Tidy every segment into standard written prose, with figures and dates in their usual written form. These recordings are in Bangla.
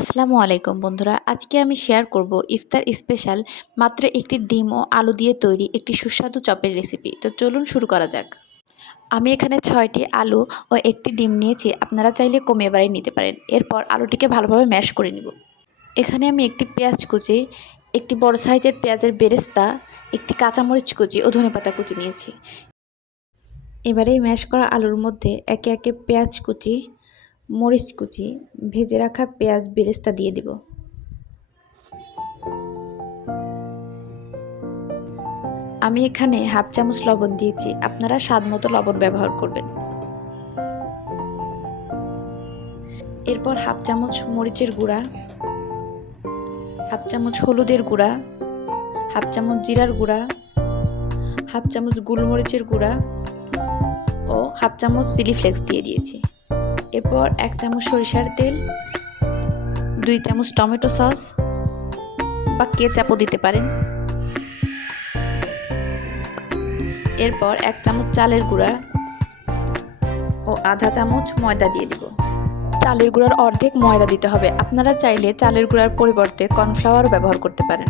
আসসালামু আলাইকুম বন্ধুরা, আজকে আমি শেয়ার করব ইফতার স্পেশাল মাত্র একটি ডিম ও আলু দিয়ে তৈরি একটি সুস্বাদু চপের রেসিপি। তো চলুন শুরু করা যাক। আমি এখানে 6টি আলু ও একটি ডিম নিয়েছি, আপনারা চাইলে কমিয়ে বাড়িয়ে নিতে পারেন। এরপর আলুটিকে ভালোভাবে ম্যাশ করে নিব। এখানে আমি একটি পেঁয়াজ কুচি, একটি বড় সাইজের পেঁয়াজের বেরেস্তা, একটি কাঁচামরিচ কুচি ও ধনেপাতা কুচি নিয়েছি। এবারে এই ম্যাশ করা আলুর মধ্যে একে একে পেঁয়াজ কুচি, মরিচ কুচি, ভেজে রাখা পেঁয়াজ বেরেস্তা দিয়ে দিব। আমি এখানে হাফ চামচ লবণ দিয়েছি, আপনারা স্বাদ মতো লবণ ব্যবহার করবেন। এরপর হাফ চামচ মরিচের গুঁড়া, হাফ চামচ হলুদের গুঁড়া, হাফ চামচ জিরার গুঁড়া, হাফ চামচ গোলমরিচের গুঁড়া ও হাফ চামচ চিলি ফ্লেক্স দিয়ে দিয়েছি। এরপর 1 চামচ সরিষার তেল, 2 চামচ টমেটো সস বা কেচাপও দিতে পারেন। এরপর 1 চামচ চালের গুঁড়া ও আধা চামচ ময়দা দিয়ে দিব। চালের গুঁড়ার অর্ধেক ময়দা দিতে হবে, আপনারা চাইলে চালের গুঁড়ার পরিবর্তে কর্নফ্লাওয়ারও ব্যবহার করতে পারেন।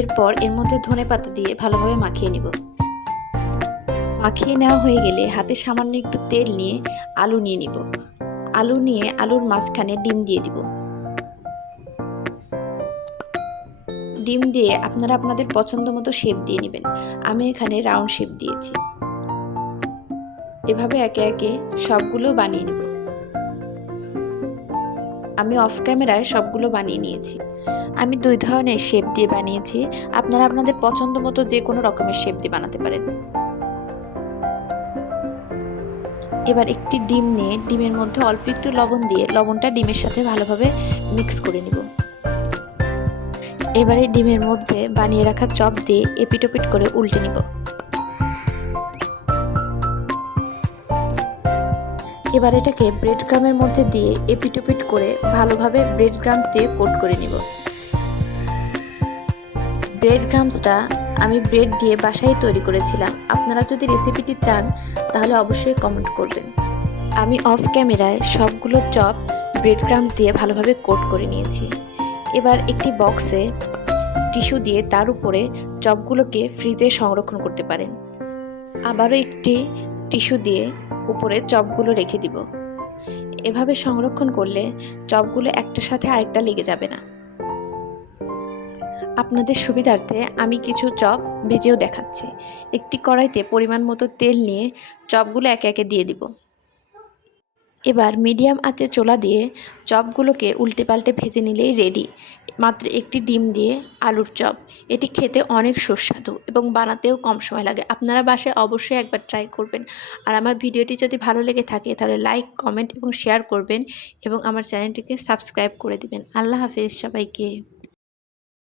এরপর এর মধ্যে ধনেপাতা দিয়ে ভালোভাবে মাখিয়ে নিব। মাখিয়ে নেওয়া হয়ে গেলে হাতে সামান্য একটু তেল নিয়ে আলু নিয়ে নিব। আলু নিয়ে আলুর মাঝখানে ডিম দিয়ে দিব। ডিম দিয়ে আপনারা আপনাদের পছন্দ মতো শেপ দিয়ে নেবেন। আমি এখানে রাউন্ড শেপ দিয়েছি। এভাবে একে একে সবগুলো বানিয়ে নেব। আমি অফ ক্যামেরায় সবগুলো বানিয়ে নিয়েছি। আমি 2 ধরনের শেপ দিয়ে বানিয়েছি, আপনারা আপনাদের পছন্দ মতো যে কোনো রকমের শেপ দিয়ে বানাতে পারেন। এবার একটি ডিম নিয়ে ডিমের মধ্যে অল্প একটু লবণ দিয়ে লবণটা ডিমের সাথে ভালোভাবে মিক্স করে নিব। এবারে ডিমের মধ্যে বানিয়ে রাখা চপ দিয়ে এপিটোপিট করে উল্টে নিব। এবার এটাকে ব্রেড ক্রামের মধ্যে দিয়ে এপিটোপিট করে ভালোভাবে ব্রেড ক্রামস দিয়ে কোট করে নিব। ব্রেড ক্রামসটা আমি ব্রেড দিয়ে বাসায় তৈরি করেছিলাম, আপনারা যদি রেসিপিটি চান তাহলে অবশ্যই কমেন্ট করবেন। আমি অফ ক্যামেরায় সবগুলো চপ ব্রেড ক্রামস দিয়ে ভালোভাবে কোট করে নিয়েছি। এবার একটি বক্সে টিস্যু দিয়ে তার উপরে চপগুলোকে ফ্রিজে সংরক্ষণ করতে পারেন। আবারও একটি টিস্যু দিয়ে উপরে চপগুলো রেখে দিব। এভাবে সংরক্ষণ করলে চপগুলো একটার সাথে আরেকটা লেগে যাবে না। আপনাদের সুবিধার্থে আমি কিছু চপ ভেজেও দেখাচ্ছি। একটি কড়াইতে পরিমাণ মতো তেল নিয়ে চপগুলো একে একে দিয়ে দিব। এবার মিডিয়াম আঁচে চুলা দিয়ে চপগুলোকে উল্টে পাল্টে ভেজে নিলেই রেডি মাত্র একটি ডিম দিয়ে আলুর চপ। এটি খেতে অনেক সুস্বাদু এবং বানাতেও কম সময় লাগে, আপনারা বাসায় অবশ্যই একবার ট্রাই করবেন। আর আমার ভিডিওটি যদি ভালো লেগে থাকে তাহলে লাইক, কমেন্ট এবং শেয়ার করবেন এবং আমার চ্যানেলটিকে সাবস্ক্রাইব করে দিবেন। আল্লাহ হাফেজ সবাইকে।